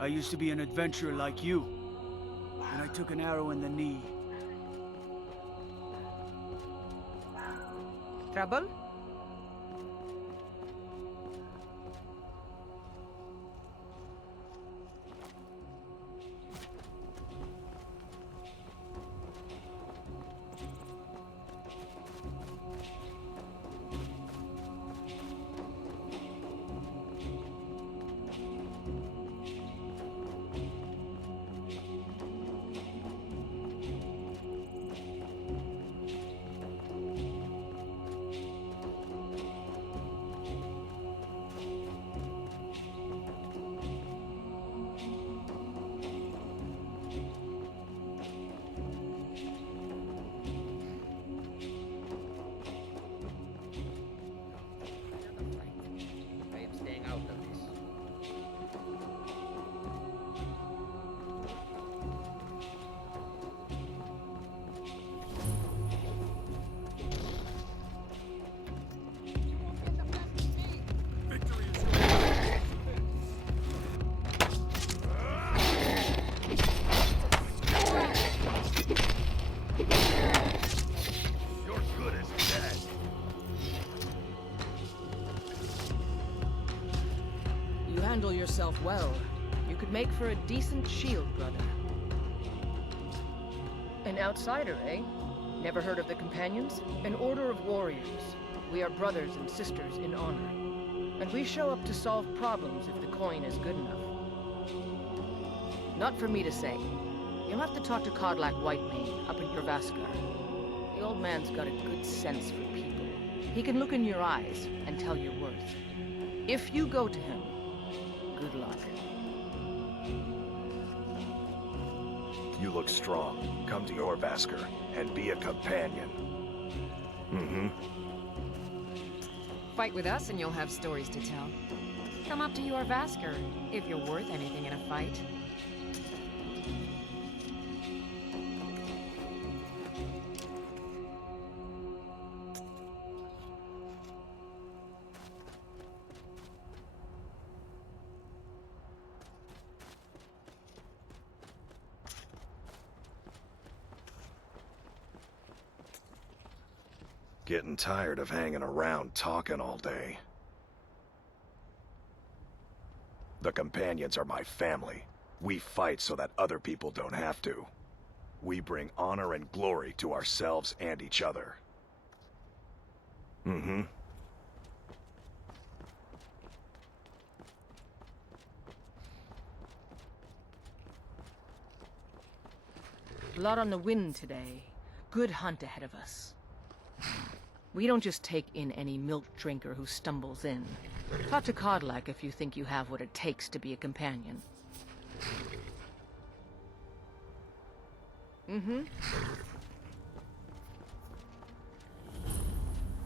I used to be an adventurer like you, and I took an arrow in the knee. Trouble? I am staying out of this. You're good as dead. You handle yourself well. You could make for a decent shield, brother. An outsider, eh? Never heard of the Companions? An order of warriors. We are brothers and sisters in honor. And we show up to solve problems if the coin is good enough. Not for me to say. You'll have to talk to Kodlak Whitemane up in Jorvaskar. The old man's got a good sense for people. He can look in your eyes and tell your worth. If you go to him, good luck. You look strong. Come to your Vasker and be a companion. Mm-hmm. Fight with us and you'll have stories to tell. Come up to your Vasker, if you're worth anything in a fight. Getting tired of hanging around talking all day. The Companions are my family. We fight so that other people don't have to. We bring honor and glory to ourselves and each other. Mm-hmm. A lot on the wind today. Good hunt ahead of us. We don't just take in any milk drinker who stumbles in. Talk to Kodlak if you think you have what it takes to be a companion. Mm-hmm.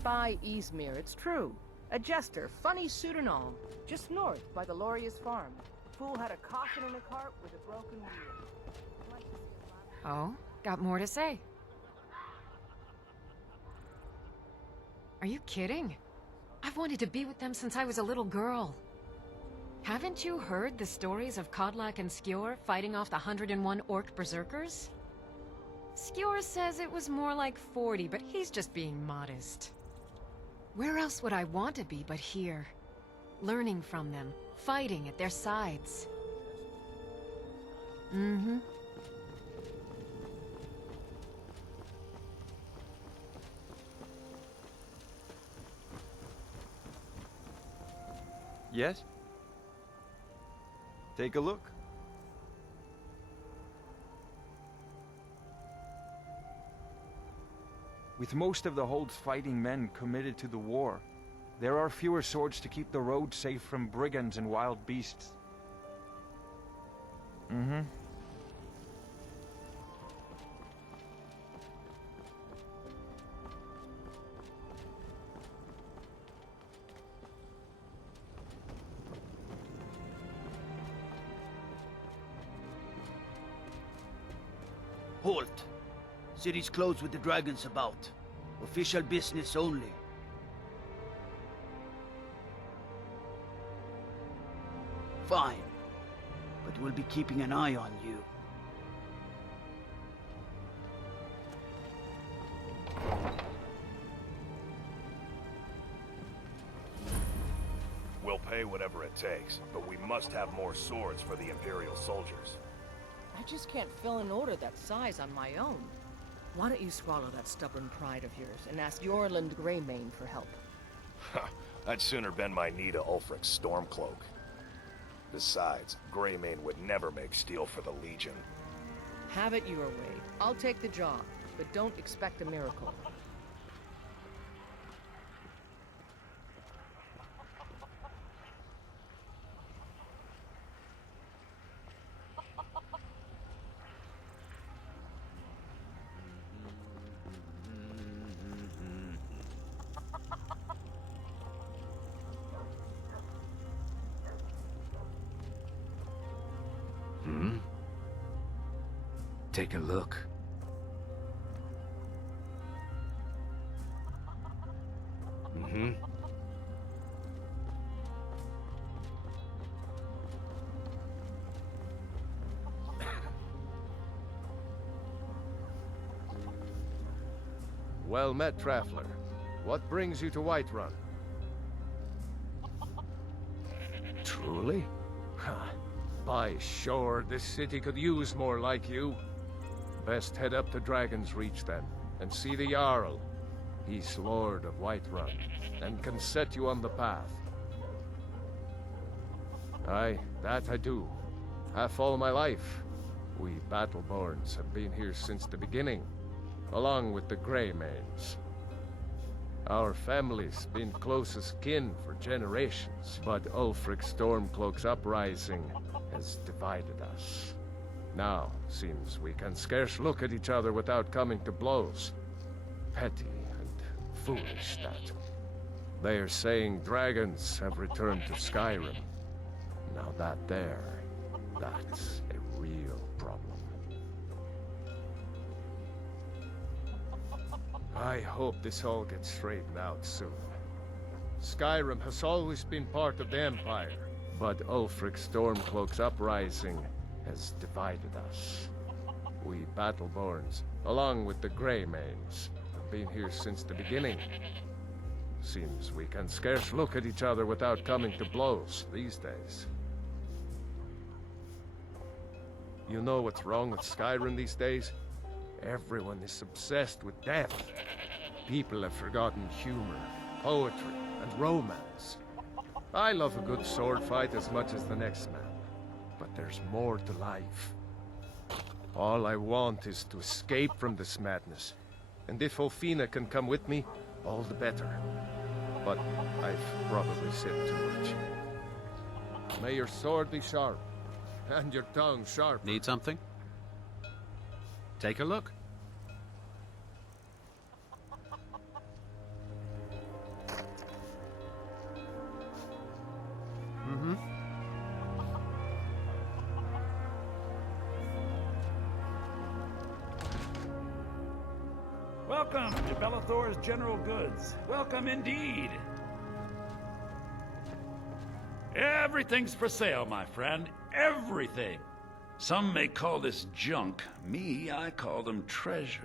By Izmir, it's true. A jester, funny suit and all. Just north by the Loria's farm. Fool had a coffin in a cart with a broken wheel. Oh? Got more to say? Are you kidding? I've wanted to be with them since I was a little girl. Haven't you heard the stories of Kodlak and Skjor fighting off the 101 orc berserkers? Skjor says it was more like 40, but he's just being modest. Where else would I want to be but here? Learning from them, fighting at their sides. Mm-hmm. Yes? Take a look. With most of the Hold's fighting men committed to the war, there are fewer swords to keep the road safe from brigands and wild beasts. Mm-hmm. Halt! City's closed with the dragons about. Official business only. Fine. But but we'll be keeping an eye on you. We'll pay whatever it takes, but we must have more swords for the Imperial soldiers. I just can't fill an order that size on my own. Why don't you swallow that stubborn pride of yours and ask Yorland Greymane for help? I'd sooner bend my knee to Ulfric's Stormcloak. Besides, Greymane would never make steel for the Legion. Have it your way. I'll take the job, but don't expect a miracle. Take a look. Well met, Traveler. What brings you to Whiterun? Truly? By shore, this city could use more like you. Best head up to Dragon's Reach then, and see the Jarl. He's Lord of Whiterun, and can set you on the path. Aye, that I do. Half all my life. We Battleborns have been here since the beginning, along with the Greymanes. Our family's been closest kin for generations, but Ulfric Stormcloak's uprising has divided us. Now, seems we can scarce look at each other without coming to blows. Petty and foolish, that. They are saying dragons have returned to Skyrim. Now that's a real problem. I hope this all gets straightened out soon. Skyrim has always been part of the Empire, but Ulfric Stormcloak's uprising has divided us. We Battleborns, along with the Greymanes, have been here since the beginning. Seems we can scarce look at each other without coming to blows these days. You know what's wrong with Skyrim these days? Everyone is obsessed with death. People have forgotten humor, poetry, and romance. I love a good sword fight as much as the next man, but there's more to life. All I want is to escape from this madness, and if Ofina can come with me, all the better. But I've probably said too much. May your sword be sharp, and your tongue sharp. Need something? Take a look. Welcome to Bellathor's General Goods. Welcome indeed. Everything's for sale, my friend. Everything. Some may call this junk. Me, I call them treasures.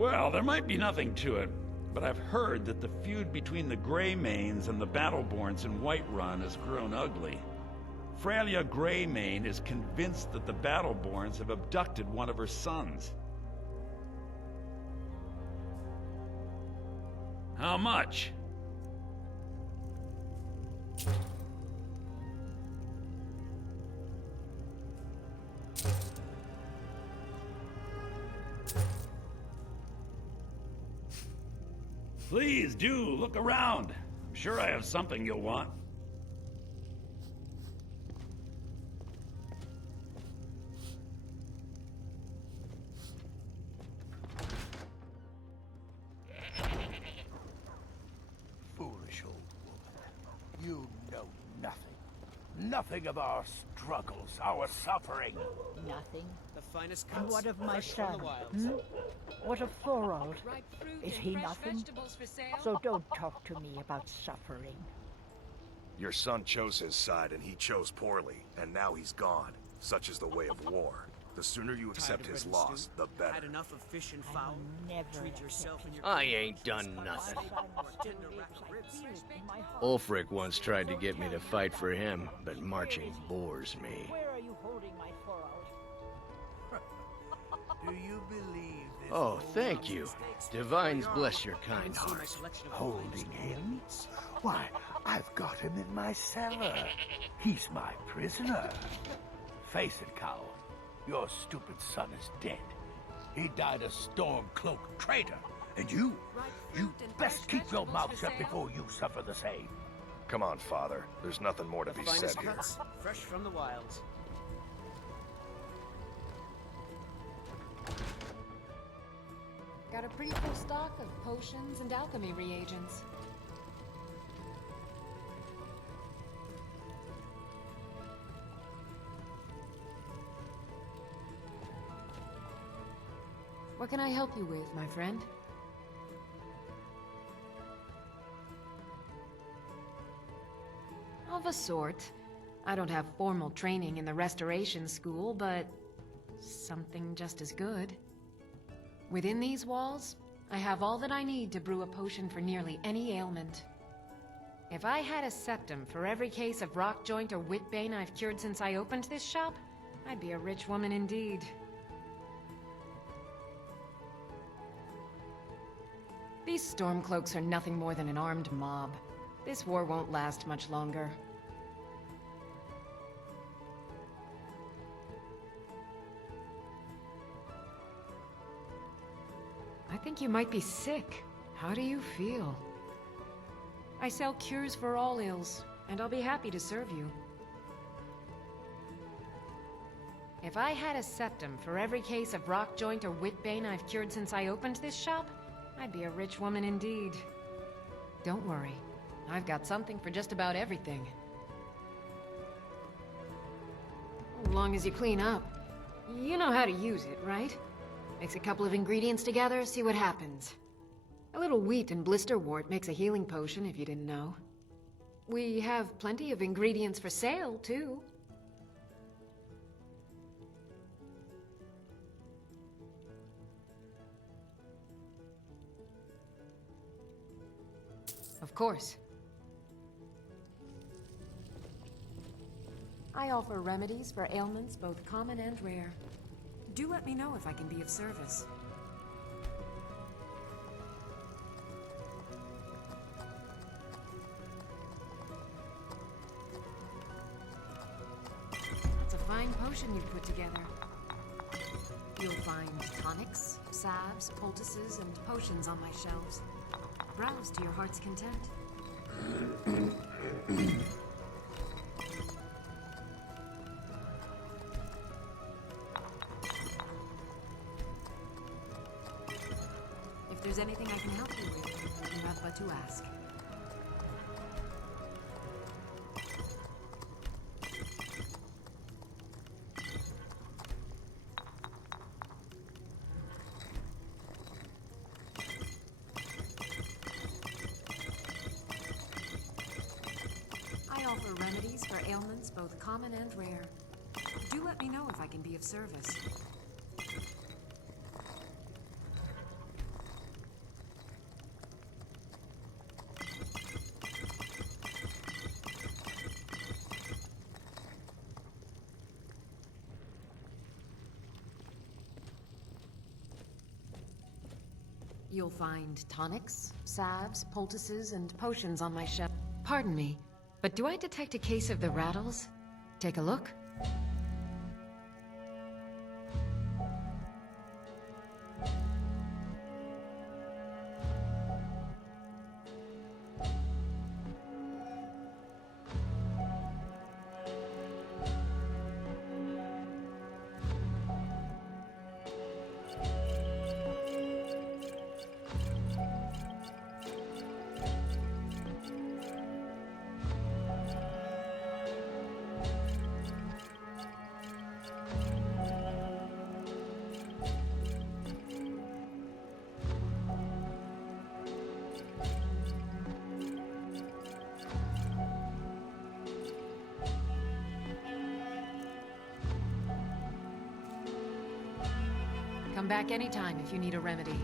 Well, there might be nothing to it, but I've heard that the feud between the Greymanes and the Battleborns in Whiterun has grown ugly. Freya Greymane is convinced that the Battleborns have abducted one of her sons. How much? Please do, look around. I'm sure I have something you'll want. Foolish old woman. You know nothing. Nothing of our struggles, our suffering. Nothing. The finest And cuts, what of my fresh from son? the wilds. What of Thorold? Ripe fruit Is and he fresh nothing? vegetables for sale? So don't talk to me about suffering. Your son chose his side and he chose poorly, and now he's gone. Such is the way of war. The sooner you accept his loss, the Had better. enough of fish and fowl? Never Treat yourself and your I ain't done nothing. Ulf Ulfric once tried to get me to fight for him, but marching bores me. Where are you holding my Thorold? Do you believe this? Oh, thank you. Divines bless your kind See my heart. selection of Holding him? Why, I've got him in my cellar. He's my prisoner. Face it, Cowl. Your stupid son is dead. He died a Stormcloak traitor. And you best keep your mouth shut before you suffer the same. Come on, Father. There's nothing more to The be said finest here. cuts, fresh from the wilds. Got a pretty full stock of potions and alchemy reagents. What can I help you with, my friend? Of a sort. I don't have formal training in the Restoration School, but something just as good. Within these walls, I have all that I need to brew a potion for nearly any ailment. If I had a septum for every case of rock joint or whitbane I've cured since I opened this shop, I'd be a rich woman indeed. These Stormcloaks are nothing more than an armed mob. This war won't last much longer. I think you might be sick. How do you feel? I sell cures for all ills, and I'll be happy to serve you. If I had a septum for every case of rock joint or whitbane I've cured since I opened this shop, I'd be a rich woman indeed. Don't worry, I've got something for just about everything. As long as you clean up. You know how to use it, right? Mix a couple of ingredients together, see what happens. A little wheat and blisterwort makes a healing potion, if you didn't know. We have plenty of ingredients for sale, too. Of course. I offer remedies for ailments both common and rare. Do let me know if I can be of service. It's a fine potion you've put together. You'll find tonics, salves, poultices, and potions on my shelves. Browse to your heart's content. If there's anything I can help you with, you have but to ask. I offer remedies for ailments both common and rare. Do let me know if I can be of service. You'll find tonics, salves, poultices, and potions on my shelf. Pardon me, but do I detect a case of the rattles? Take a look. Come back anytime if you need a remedy.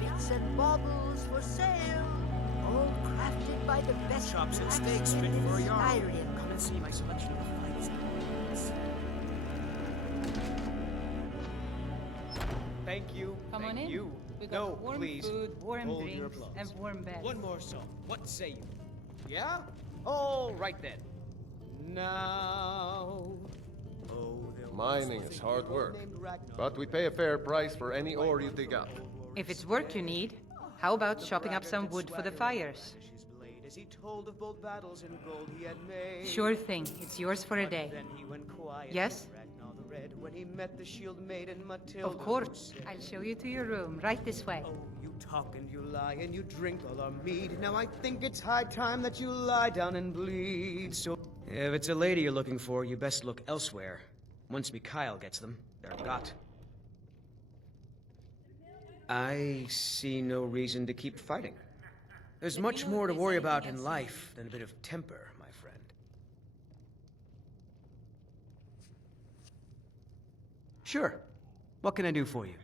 Bits and baubles for sale. All crafted by the best Chops and blacksmith steaks fit in for a yarn. Skyrim. Come and see my selection of finest goods. Thank you. Come on in. You. We got No, warm please. food, warm Hold your drinks, applause. and warm beds. One more song. What say you? Yeah? All right then. Now. Oh, there Mining was is a hard hero work, named Ragnar. but we pay a fair price for any ore you dig up. If it's work you need, how about chopping up some wood for the fires? His blade as he told of bold battles in gold he had made. Sure thing. It's yours for a day. Then he went quiet. Yes? Ragnar the Red when he met the shield maiden Matilda. Of course. I'll show you to your room, right this way. Oh, you talk and you lie and you drink all our mead. Now I think it's high time that you lie down and bleed. So if it's a lady you're looking for, you best look elsewhere. Once Mikhail gets them, they're got. I see no reason to keep fighting. There's much more to worry about in life than a bit of temper, my friend. Sure. What can I do for you?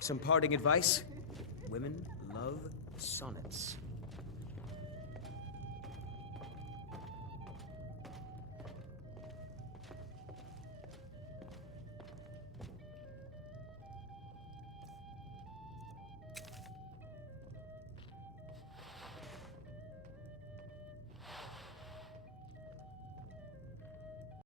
Some parting advice? Women love sonnets.